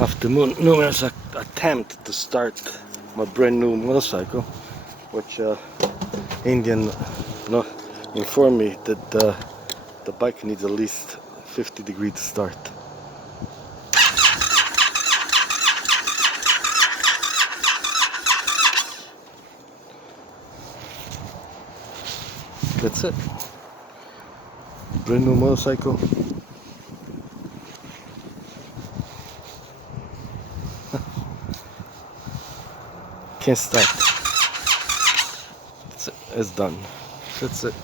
After numerous attempts to start my brand new motorcycle, which Indian informed me that the bike needs at least 50 degrees to start. That's it. Brand new motorcycle. Can't start. That's it. It's done. That's it.